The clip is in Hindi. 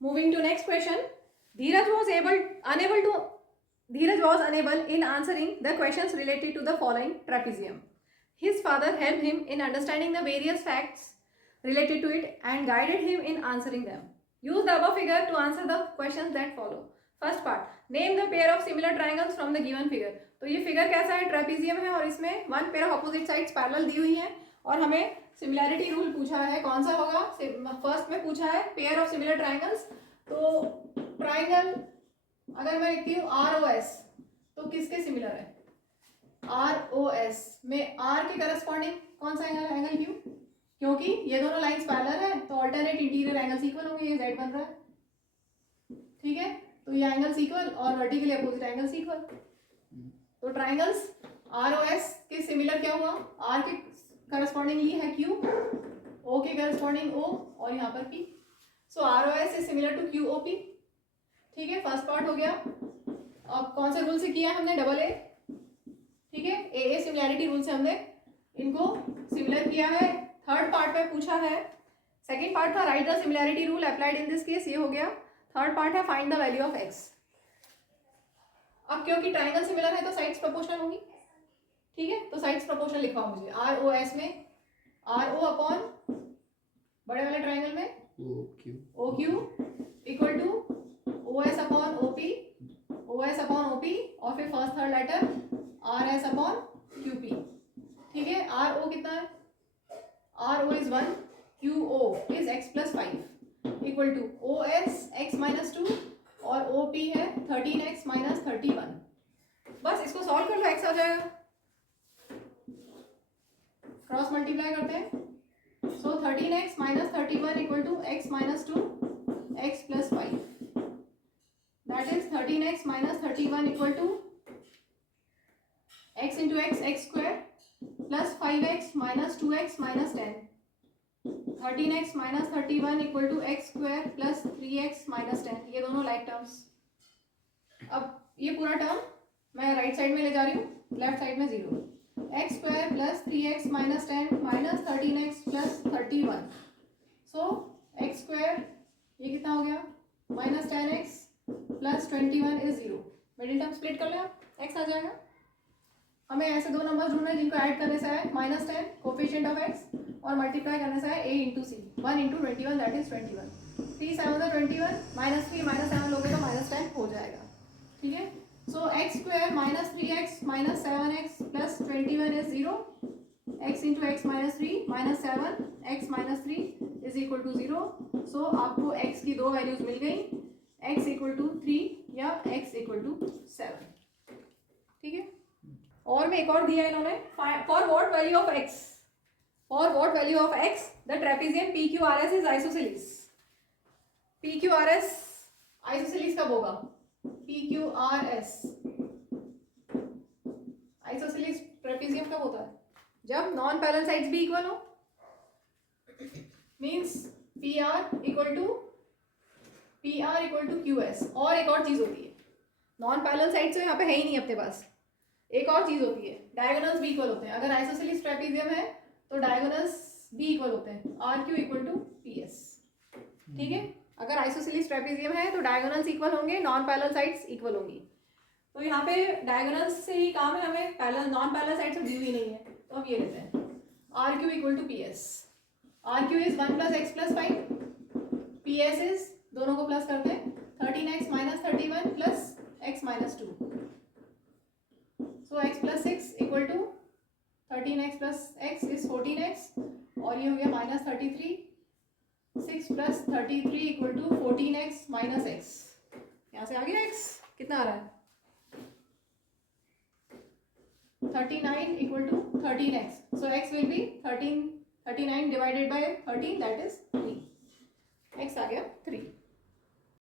Moving to next question. Dheeraj was unable in answering the questions related to the following trapezium. His father helped him in understanding the various facts related to it and guided him in answering them. Use the above figure to answer the questions that follow. First part, name the pair of similar triangles from the given figure. तो ये फिगर कैसा है, ट्रेपीजियम है और इसमें one pair of opposite sides parallel दी हुई हैं और हमें सिमिलैरिटी रूल पूछा है, कौन सा होगा, फर्स्ट में पूछा है पेयर ऑफ सिमिलर ट्राइंगल्स। तो ट्राइंगल अगर मैं लिखती हूँ ROS तो किसके सिमिलर है, ROS में R के करस्पॉन्डिंग कौन सा एंगल Q, क्योंकि ये दोनों लाइंस पैरेलल है तो ऑल्टरनेट इंटीरियर एंगल्स इक्वल होंगे, ये Z बन रहा है, ठीक है। तो ये एंगल्स इक्वल और वर्टिकली अपोजिट एंगल्स इक्वल। तो ट्राइंगल्स ROS के सिमिलर क्या हुआ, R के करस्पॉन्डिंगली है Q, O के करस्पॉन्डिंग O और यहाँ पर P। So ROS is similar to QOP, ठीक है। फर्स्ट पार्ट हो गया। अब कौन से रूल से किया है हमने, AA, ठीक है, AA सिमिलैरिटी रूल से हमने इनको सिमिलर किया है। थर्ड पार्ट में पूछा है, सेकेंड पार्ट था right the similarity rule applied in this case, ये हो गया। थर्ड पार्ट है find the value of x। अब क्योंकि ट्राइंगल सिमिलर है तो साइड्स प्रोपोर्शनल होंगी, ठीक है। तो साइड्स प्रोपोर्शनल लिखवा मुझे, ROS में RO अपॉन बड़े वाले ट्राइंगल में OQ equal to OS upon OP, OS upon OP और फिर first third letter RS upon QP, ठीक है। RO कितना है, RO is 1, QO is x plus 5 equal to OS x minus 2 और OP है 13x माइनस 31। बस इसको सॉल्व कर लो, x आ जाएगा, क्रॉस मल्टीप्लाई करते हैं। So 13x minus 31 equal to x minus 2 x plus 5, that is 13x minus 31 equal to x into x square plus 5x minus 2x minus 10, 13x minus 31 equal to x square plus 3x minus 10, ये दोनों लाइक टर्म्स। अब ये पूरा टर्म मैं राइट साइड में ले जा रही हूँ, लेफ्ट साइड में 0, x square plus 3x minus 10 minus 13x plus 31। सो x स्क्वायर ये कितना हो गया, minus 10x plus 21 is 0। Middle term split कर ले आप, x आ जाएगा। हमें ऐसे दो नंबर ढूंढना है जिनको ऐड करने से है माइनस 10 कोफिशिएंट ऑफ x और मल्टीप्लाई करने से है a into C, 1 into 21 that is 21, 3 7 21 minus 3 minus 7 लोगे तो माइनस 10 हो जाएगा, ठीक है। So x square minus 3x minus 7x plus 21 is 0, x into x minus 3 minus 7 x minus 3 is equal to 0। So आपको x की दो वैल्यूज मिल गई, x इक्वल टू 3 या x इक्वल टू 7, ठीक है। और भी एक और दिया इन्होंने, for what value of x, for what value of x the trapezium PQRS is isosceles. PQRS isosceles कब होगा, PQRS आइसोसेलेस ट्रेपेजियम कब होता है, जब नॉन पैरेलल साइड्स भी इक्वल हो, means PR equal to QS। और एक और चीज होती है, नॉन पैरेलल साइड्स तो यहाँ पे है ही नहीं अपने पास, एक और चीज होती है डायगोनल्स भी इक्वल होते हैं। अगर आइसोसेलेस ट्रेपेजियम है तो डायगोनल्स भी इक्वल होते हैं, RQ इक्वल टू PS, ठीक है। अगर आइसोसेलेस ट्रेपेजियम है तो डायगोनल्स इक्वल होंगे, नॉन पैरेलल साइड्स इक्वल होंगी। तो यहाँ पे डायगोनल्स से ही काम है, हमें पैरेलल नॉन पैरेलल साइड्स दी हुई नहीं है, तो हम ये लेते हैं RQ equal to PS। RQ is 1 plus x plus 5, PS is, दोनों को प्लस करते हैं, 13x minus 31 plus x minus 2, so x plus 6 equal to 13x plus x is 14x और ये हो गया minus 33, 6 plus 33 equal to 14x minus x, यहाँ से आ गया x कितना आ रहा है 39 equal to 13x, so x will be 39 divided by 13 that is 3, x आ गया 3।